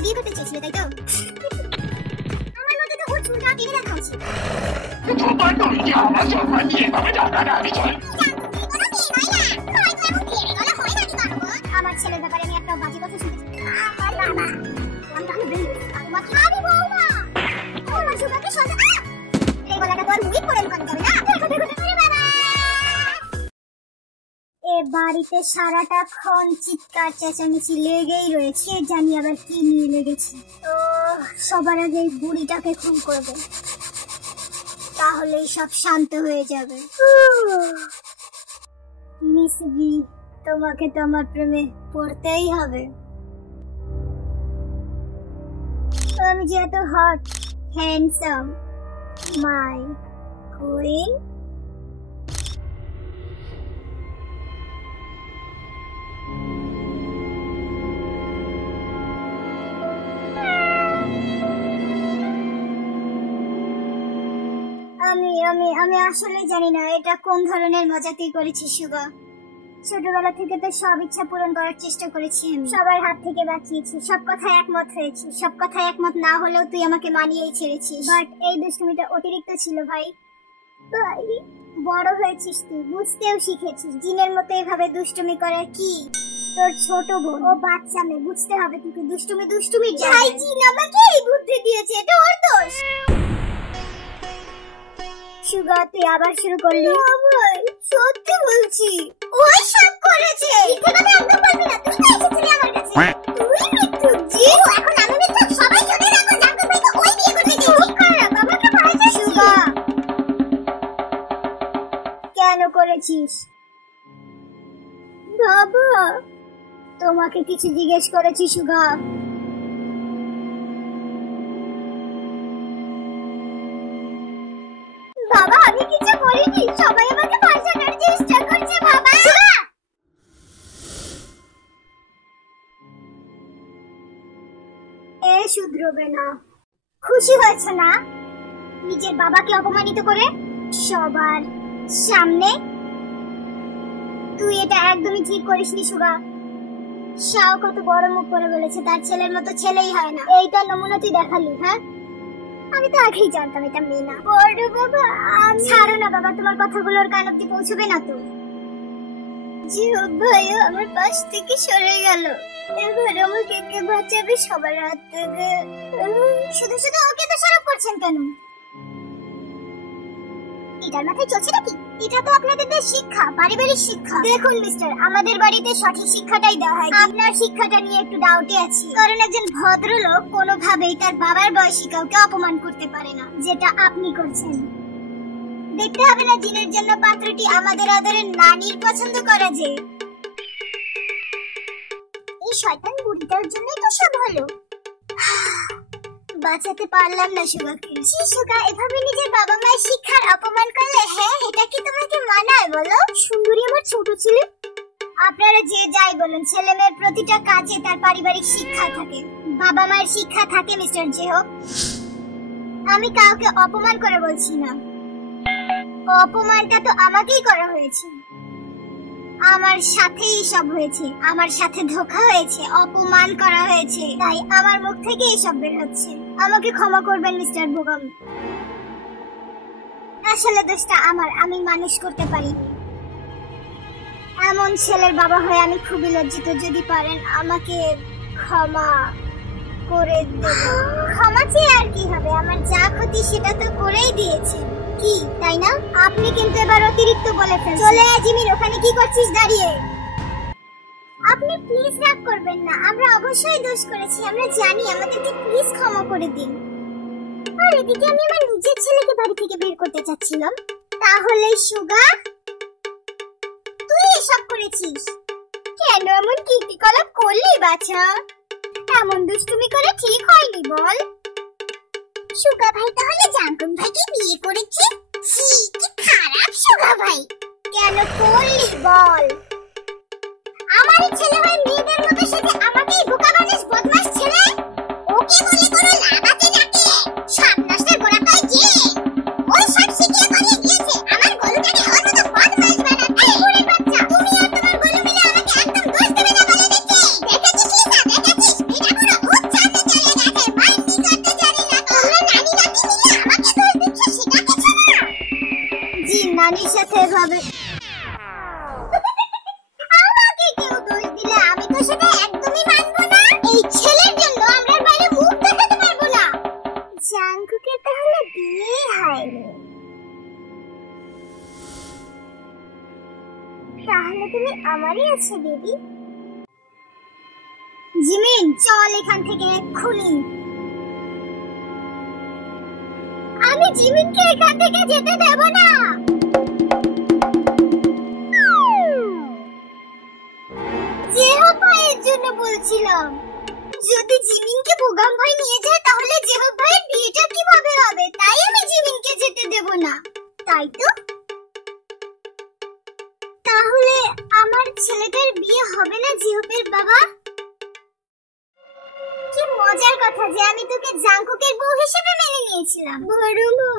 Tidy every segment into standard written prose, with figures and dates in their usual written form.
আমাকে বিয়ে করতে চেয়েছিলে তাই তো? আমার মতে তো ওর চুলটা কেটে দেখা উচিত। তোমার নইকে আমার জন্ম নিয়ে এভাবে ডাকাটা আমি চাই। আমার ছেলের ব্যাপারে আমি একটা বাজে কথা শুনেছি। আমার বাবা আমার খালি বৌমা আমার সুগাকে সজা এই গলাটা তোর মুই পড়ে লুকানো যাবে না। এ বাড়িতে সারাটাক্ষণ চিৎকার চেঁচামেচি লেগেই রয়েছে, জানি আবার কি নিয়ে লেগেছে। তো সবার আগে বুড়িটাকে খুন করবে, তাহলেই সব শান্ত হয়ে যাবে। মিস ভি, তোমাকে তো আমার প্রেমে পড়তেই হবে। আমি যে এত হট হ্যান্ডসাম, মাই কুইন। আমি আসলে জানি না এটা কোন ধরনের মজাতে করেছি শুভা। ছোটবেলা থেকে তো সব ইচ্ছা পূরণ করার চেষ্টা করেছি, আমি সবার হাত থেকে বাঁচিয়েছি, সব কথায় একমত হয়েছি, সব কথায় একমত না হলেও তুই আমাকে মানিয়েই ছেড়েছিস। বাট এই দুষ্টুমিটা অতিরিক্ত ছিল ভাই। ভাই বড় হয়েছিস তুই, বুঝতেও শিখেছিস। জিনের মতো এভাবে দুষ্টুমি করা কি তোর ছোট বোন, ও বাচ্চা মেয়ে, বুঝতে হবে তুই দুষ্টুমি ভাই। জিন আমাকে এই বুদ্ধি দিয়েছে, এটা ওর দোষ। সুগা তুই আবার শুরু করলি? ভাই সত্যি বলছি, ওই সব করেছে। মিথ্যে কথা একদম বলবি না, তুই তো এসেছিলি আমার কাছে। তুই মিথ্যুক জি, এখন আমি মিথ্যুক, সবাই শুনে রাখো। জানতো ভাই তো ওই বিয়ে করতে গেছে। খারাপ, আমাকে ভয় পাচ্ছিস। সুগা কেন করেছিস? বাবা তোমাকে কিছু জিজ্ঞেস করেছি সুগা। বাবা আমি কিছু করিনি, সবাই আমাকে ফাঁসানোর চেষ্টা করছে বাবা। এ শুধরবে না। খুশি হয়েছে না নিজের বাবাকে অপমানিত করে সবার সামনে? তুই এটা একদমই ঠিক করিসনি সুগা। শাও কত বড় মুখ করে বলেছে তার ছেলের মতো ছেলেই হয় না। এইটা নমুনা তুই দেখালি। হ্যাঁ আমি তো আগেই জানতাম এটা মেয়ে না। বড় বাবা ছাড়ো না বাবা, তোমার কথাগুলোর কান অব্দি পৌঁছবে না তো। জিহব ভাইও আমার পাশ থেকে সরে গেল, এবার আমাকে কে বাঁচাবে সবার হাত থেকে? শুধু শুধু ওকে দোষারোপ করছেন কেন? এটার মাথায় চলছে নাকি? এটা তো আপনাদের শিক্ষা, পারিবারিক শিক্ষা। দেখুন মিস্টার, আমাদের বাড়িতে সঠিক শিক্ষাটাই দেওয়া হয়। আপনার শিক্ষাটা নিয়ে একটু ডাউটে আছি, কারণ একজন ভদ্রলোক কোনোভাবেই তার বাবার বয়সী কাউকে অপমান করতে পারে না, যেটা আপনি করছেন। দেখতে হবে না জিনের জন্য পাত্রটি আমাদের আদরের নানির পছন্দ করা যে। এই শয়তান বুড়িটার জন্যই তো সব হলো। বাঁচাতে পারলাম না সুগাকে। সুগা এভাবে নিজের বাবা মায়ের শিক্ষার অপমান করলে, হ্যাঁ এটা কি তোমাকে মানায় বলো? সুন্দরী আমার ছোট ছেলে। আপনারা যে যাই বলুন, ছেলে মেয়ের প্রতিটা কাজে তার পারিবারিক শিক্ষা থাকে, বাবা মায়ের শিক্ষা থাকে মিস্টার জেহব। আমি কাউকে অপমান করে বলছি না, অপমানটা তো আমাকেই করা হয়েছে। আমার সাথেই সব হয়েছে, আমার সাথে ধোঁকা হয়েছে, অপমান করা হয়েছে, তাই আমার মুখ থেকে এসব বের হচ্ছে। আমাকে ক্ষমা করবেন মিস্টার বোগাম, আসলে দোষটা আমার, আমি মানুষ করতে পারি। এমন ছেলের বাবা হয়ে আমি খুবই লজ্জিত। যদি পারেন আমাকে ক্ষমা করে দেবেন। ক্ষমা চেয়ে আর কি হবে, আমার যা ক্ষতি সেটা তো করেই দিয়েছেন কি, তাই না? আপনি কিন্তু এবার অতিরিক্ত বলে ফেলছেন। চলে আয় জিমিন, ওখানে কি করছিস দাঁড়িয়ে? আপনি প্লিজ রাগ করবেন না, আমরা অবশ্যই দোষ করেছি, আমরা জানি, আমাদেরকে প্লিজ ক্ষমা করে দিন। আর এদিকে আমি আমার নিজের ছেলেকে বাড়ি থেকে বের করতে চাচ্ছিলাম। তাহলে সুগা তুই এসব করেছিস কেন? এমন কীর্তিকলাপ করলি বাছা? এমন দুষ্টুমি করে ঠিক হয়নি বল। সুগা ভাই তাহলে জাঙ্কুক ভাইকে বিয়ে করেছে? ছি কি খারাপ সুগা ভাই। কেন করলি বল? আমারই ছেলে হয়ে মেয়েদের মতো সেজে আমাকেই বোকা বানাস, বদমাশ ছেলে। ওকে বলে কোনো লাগাতে যাকে সব নষ্টের গোড়া তো যে ওই সব শিখিয়ে পালিয়ে গিয়েছে আমার গলুটাকে ওর মতো বদমাশ বানাতে। বুড়ির বাচ্চা, তুমি আর তোমার গলু মিলে আমাকে একদম দোষ দেবে না বলে দিচ্ছি। দেখেছিস না, দেখেছিস এটা পুরো ভূত চাঁদে আমারই আছে বেবি। জিমিন চল এখান থেকে এক্ষুনি। আমি জিমিনকে এখান থেকে যেতে দেব না। জেহব ভাইয়ের জন্য বলছিলাম, যদি জিমিনকে বোগাম ভাই নিয়ে যায় তাহলে জেহব ভাইয়ের বিয়েটা কিভাবে হবে? তাই আমি জিমিনকে যেতে দেব না। তাই তো? তাহলে আমার ছেলেটার বিয়ে হবে না জেহবের বাবা? কি মজার কথা যে আমি তোকে জাংকুকের বউ হিসেবে মেনে নিয়েছিলাম। বড় মা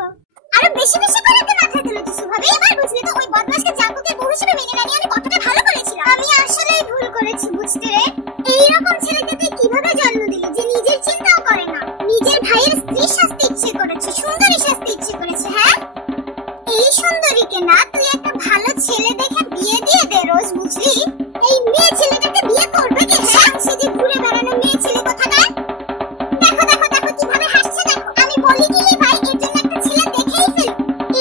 আরো বেশি বেশি করে তো মাথায় তুলেছিস ভাবে। এবার বুঝলি তো ওই বদমাশকে জাংকুকের বউ হিসেবে মেনে না নিয়ে আমি কতটা ভালো করেছিলাম। আমি আসলেই ভুল করেছি বুঝতে রে। এইরকম ছেলেকে তুই কিভাবে জন্ম দিলি যে নিজের চিন্তাও করে না? নিজের ভাইয়ের স্ত্রী সাজতে ইচ্ছে করেছে, সুন্দরী সাজতে ইচ্ছে করেছে। হ্যাঁ, এই সুন্দরীকে না তুই একটা ভালো ছেলে দেখে বিয়ে দিয়ে দে রোজ, বুঝলি? এই মেয়ে ছেলেটাকে বিয়ে করবে কে? হ্যাঁ, সে যে ঘুরে বেড়ানো মেয়ে ছেলে কোথাকার। দেখো দেখো দেখো কিভাবে হাসছে দেখো। আমি বলি কি ভাই এর জন্য একটা ছেলে দেখেই ফেল।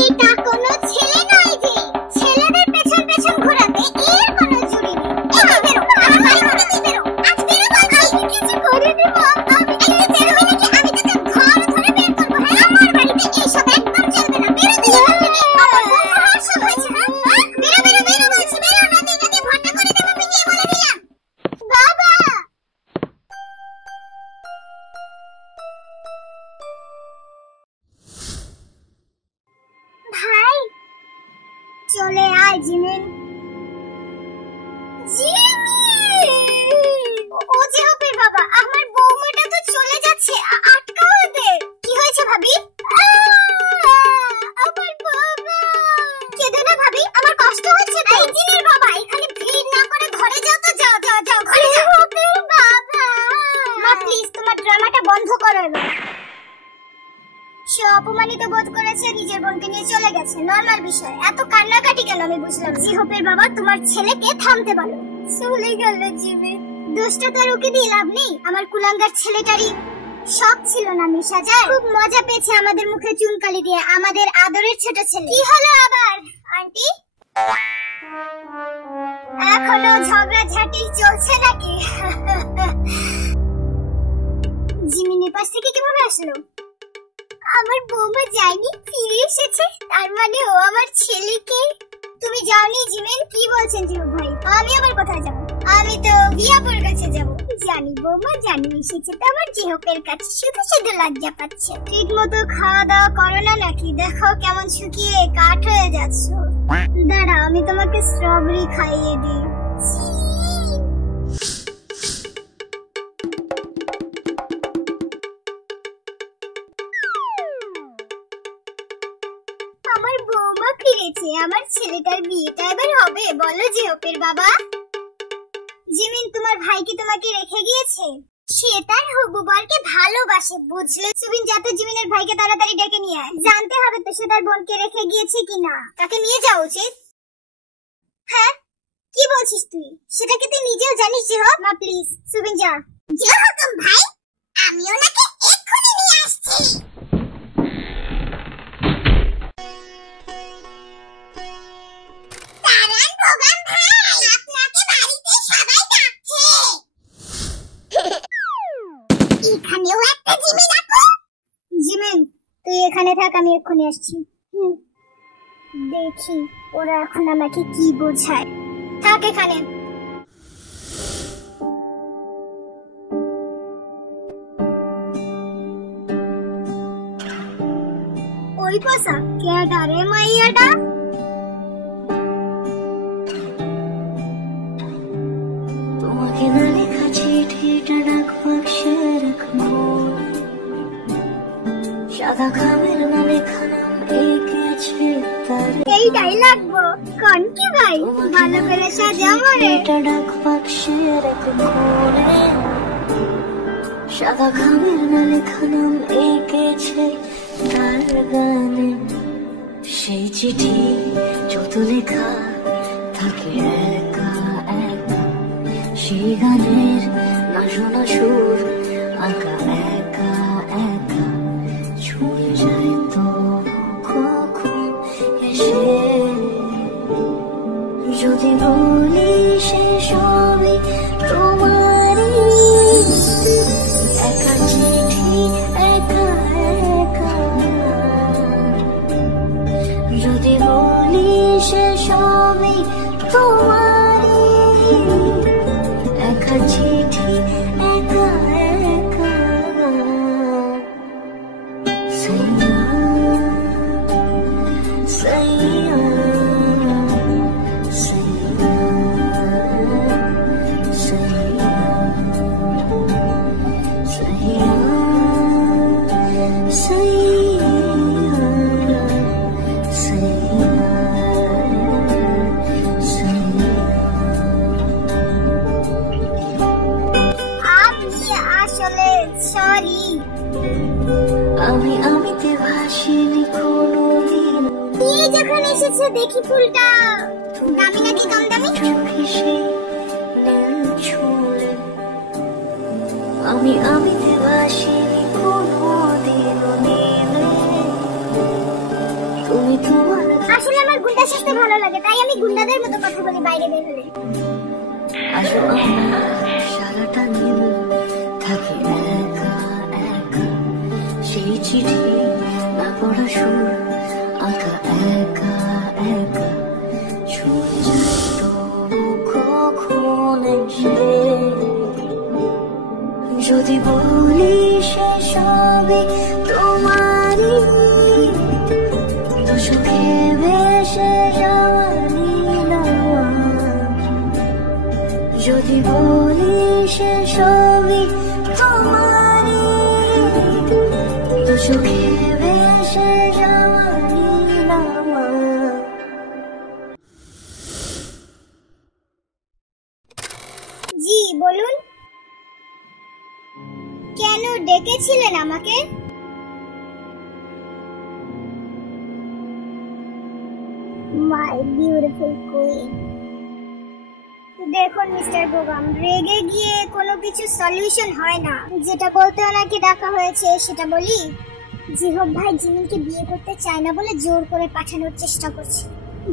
এটা কোনো ছেলে নয় যে ছেলেদের পেছন পেছন ঘোরাবে, এর কোনো জুড়ি নেই। এই বেরো, আমার বাড়ি থেকে তুই বেরো। আজ বেরো বলছি। আমি কিছু করে দেব। আমি কিছু বেরোবে নাকি আমি তোকে ঘর ধরে বের করব। হ্যাঁ, আমার বাড়িতে এইসব একদম চলবে না। বেরো তুই এখান থেকে। আমার বউ হাসা হয়েছে। হ্যাঁ, বেরো বেরো বেরো বলছি। বেরো না তুই এটাকে ভর্তা করে দেব আমি গিয়ে বলে দিলাম। বাবা ভাই চলে আয় জিমিন। ও জেহবের বাবা, আমার বৌমাটা তো চলে যাচ্ছে, আটকাও ওদের। কি হয়েছে ভাবি? আমার বাবা। কেঁদো না ভাবি, আমার কষ্ট হচ্ছে তো। এই জিনের বাবা, এখানে ভিড় না করে ঘরে যাও তো। যাও যাও যাও ঘরে যাও। জেহবের বাবা মা প্লিজ তোমার ড্রামাটা বন্ধ করো এবার। সে অপমানিত বোধ করেছে, নিজের বোনকে নিয়ে চলে গেছে, নরমাল বিষয়। এত কান্নাকাটি কেন আমি বুঝলাম। জিহবের বাবা তোমার ছেলেকে থামতে বলো। চলে গেল জিমে। দোষটা তো আর ওকে দিয়ে লাভ নেই। আমার কুলাঙ্গার ছেলেটারই শখ ছিল না মিশা যায়। খুব মজা পেয়েছে আমাদের মুখে চুনকালি দিয়ে, আমাদের আদরের ছোট ছেলে। কি হলো আবার আন্টি? এখনো ঝগড়াঝাটি চলছে নাকি? জিমিনের পাশ থেকে কিভাবে আসলো? আমার বৌমা যায়নি, ফিরে এসেছে। তার মানে ও আমার ছেলেকে। তুমি যাওনি জিমিন? কি বলছেন জিহব ভাই? আমি আবার কোথায় যাব? আমি তো বিয়াপুর কাছে যাব। জানি বৌমা জানি, এসেছে তো আমার জিহবের কাছে। শুধু শুধু লজ্জা পাচ্ছে। ঠিক মতো খাওয়া দাওয়া করো না নাকি? দেখো কেমন শুকিয়ে কাঠ হয়ে যাচ্ছ। দাঁড়া আমি তোমাকে স্ট্রবেরি খাইয়ে দিই। আমার বৌমা ফিরেছে, আমার ছেলেটার বিয়েটা এবার হবে। বলো জিহবের বাবা। জিমিন তোমার ভাই কি তোমাকে রেখে গিয়েছে? সে তার হবু বরকে ভালোবাসে, বুঝলে? সুবিন যা তো জিমিনের ভাইকে তাড়াতাড়ি ডেকে নিয়ে আয়। জানতে হবে তো সে তার বোনকে রেখে গিয়েছে কিনা। তাকে নিয়ে যাওয়া উচিত। হ্যাঁ, কি বলছিস তুই? সেটা কি তুই নিজেও জানিস জিহব? মা প্লিজ সুবিন যা। যা হুকুম ভাই, আমি ওনাকে এক্ষুনি নিয়ে আসছি। জিমিন তুই এখানে থাক, আমি এক্ষুনি আসছি। দেখি ওরা এখন আমাকে কি বোঝায়। থাক এখানে। ওই পাশা কেডা রে মাইয়াটা? তোমাকে না লেখা চিঠিটা ডাক বাক্সে রাখবো, সাদা খামের না লেখা নাম এঁকেছে তার। এইটাই লাগবো কোন কি ভাই? ভালো করে সাজাবো রে। এটা ডাক বাক্সে রাখবো, সাদা খামের না লেখা নাম এঁকেছে তার গানে। সেই চিঠি যত লেখা থাকে একা একা, সেই গানের না শোনা সুর আঁকা একা একা ছুঁয়ে যায় তো কখন এসে। যদি বলি সে লেখা চিঠি একা একা সাইয়া সাইয়া আমিতে ভাসিনি কোনোদিন যখন এসেছে দেখি ফুলটা দামি নাকি কম দামি আমিতে ভাসিনি কোনোদিন তুমি তোমার আসলে আমার গুন্ডা সাজতে ভালো লাগে তাই আমি গুন্ডাদের মতো কথা বলি বাইরে বের হলে আসলে সারাটা নীল থাকে একা একা সেই চিঠি না পড়া সুর আঁকা একা একা ছুঁয়ে যায় তবু কখন এসে যদি বলি সে সবই তোমারই দুসুখে ভেসে যাওয়া নীলাওয়া যদি বলি সে সবই তোমারই দুসুখে ভেসে যাওয়া নীলাওয়া জি বলুন কেন ডেকেছিলেন আমাকে মাই বিউটিফুল কুইন দেখুন মিস্টার গোগাম রেগে গিয়ে কোনো কিছু সলিউশন হয় না যেটা বলতে ওনাকে ডাকা হয়েছে সেটা বলি জিহব ভাই জিমিনকে বিয়ে করতে চায় না বলে জোর করে পাঠানোর চেষ্টা করছে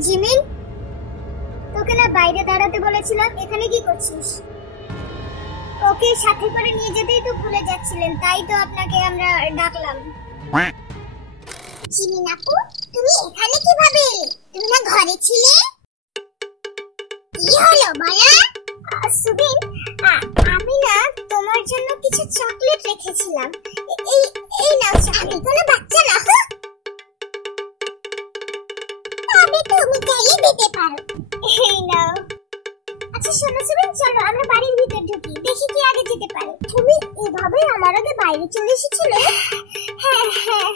জিমিন তোকে না বাইরে দাঁড়াতে বলেছিলাম এখানে কি করছিস ওকে সাথে করে নিয়ে যেতেই তো ভুলে যাচ্ছিলেন তাই তো আপনাকে আমরা ডাকলাম জিমিন আপু তুমি এখানে কিভাবে এলে তুমি না ঘরে ছিলে কি হলো বলো সুবিন আমি না তোমার জন্য কিছু চকলেট রেখেছিলাম এই নাও আমি কোনো বাচ্চা না তবে তুমি চাইলে দিতে পারো এই নাও আচ্ছা শোনো সুবিন চলো আমরা বাড়ির ভিতর ঢুকি দেখি কি আগে যেতে পারে তুমি এভাবে আমার আগে বাইরে চলে এসেছিলে হ্যাঁ হ্যাঁ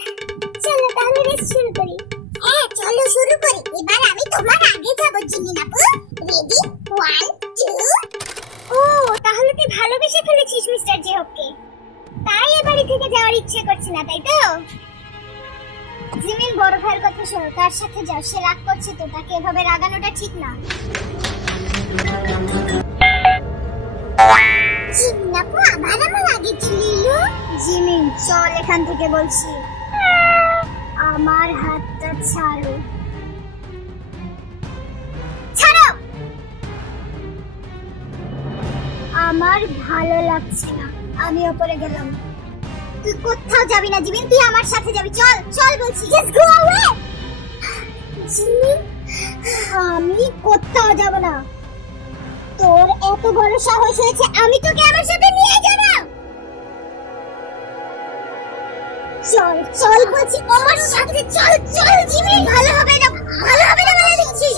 চলো তাহলে রেস শুরু করি হ্যাঁ চলো শুরু করি এবার আমি তোমার আগে যাব জিমিন আপু রেডি 1 2 ও তাহলে তুই ভালোবেসে ফেলেছিস মিস্টার জেহবকে তাই এ বাড়ি থেকে যাওয়ার ইচ্ছে করছে না তাই তো জিমিন বড় ভাইয়ের কথা শোনো তার সাথে যাও সে রাগ করছে তো তাকে এভাবে রাগানোটা ঠিক না জিমিন আপু আবার আমার আগে চলে এলো জিমিন চল এখান থেকে বলছি আমার হাতটা ছাড়ো ছাড়ো আমার ভালো লাগছে না আমি উপরে গেলাম তুই কোথাও যাবি না জিমিন তুই আমার সাথে যাবি চল চল বলছি জাস্ট গো অ্যাওয়ে জিমিন আমি কোথাও যাব না তোর এত বড় সাহস হয়েছে আমি তোকে আমার সাথে নিয়ে যাব চল চল বলছি আমার সাথে চল চল জিমিন ভালো হবে না বলে দিচ্ছি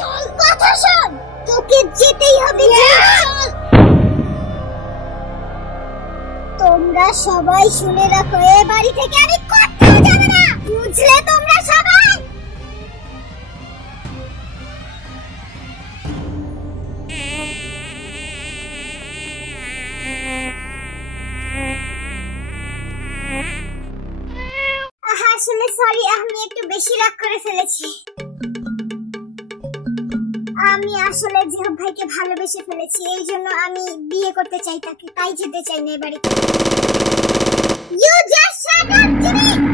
কথা শোন তোকে যেতেই হবে চল তোমরা সবাই শুনে রাখো এ বাড়ি থেকে আমি কোথাও যাব না বুঝলে তোমরা সবাই আসলে সরি আমি একটু বেশি রাগ করে ফেলেছি আমি আসলে জিহব ভাইকে ভালোবেসে ফেলেছি এই জন্য আমি বিয়ে করতে চাই তাকে তাই যেতে চাই না এই বাড়িতে you just shut up Jimmy